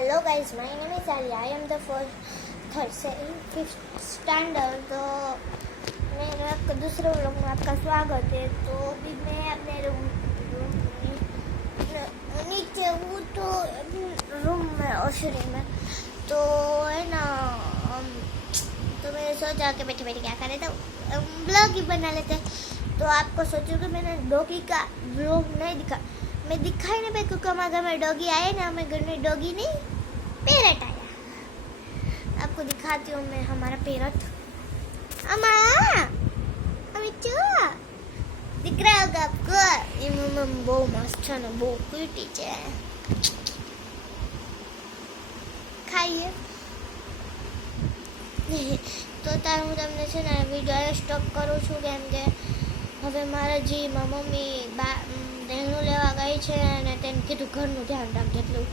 Hello guys, my name is Ali. I am the fifth standard. तो मेरा दूसरे vlog में आपका स्वागत है। तो अभी मैं अपने रूम नीचे हूँ, तो रूम में वॉशरूम में तो है ना। तो मैंने सोचा कि बैठे बैठे क्या करे, तो ब्लॉग ही बना लेते। तो आपको सोचो कि मैंने डॉगी का ब्लॉग नहीं दिखा, मैं दिखाई नहीं पाई क्योंकि हमारे घर में डॉगी आए ना। हमारे घर में डॉगी नहीं, पैरट आया। आपको दिखाती हूँ मैं हमारा पैरट। अम्मा अम्मी चुआ दिख रहा होगा आपको। ये मम्मा बहुत मस्त है ना, बहुत क्यूटी है। खाइए। તો તાર હું તમને છે ને વિડીયો સ્ટોપ કરું છું, કેમ કે હવે મારા જીમાં મમ્મી બહેણું લેવા ગઈ છે અને તેને કીધું ઘરનું ધ્યાન રાખજે એટલું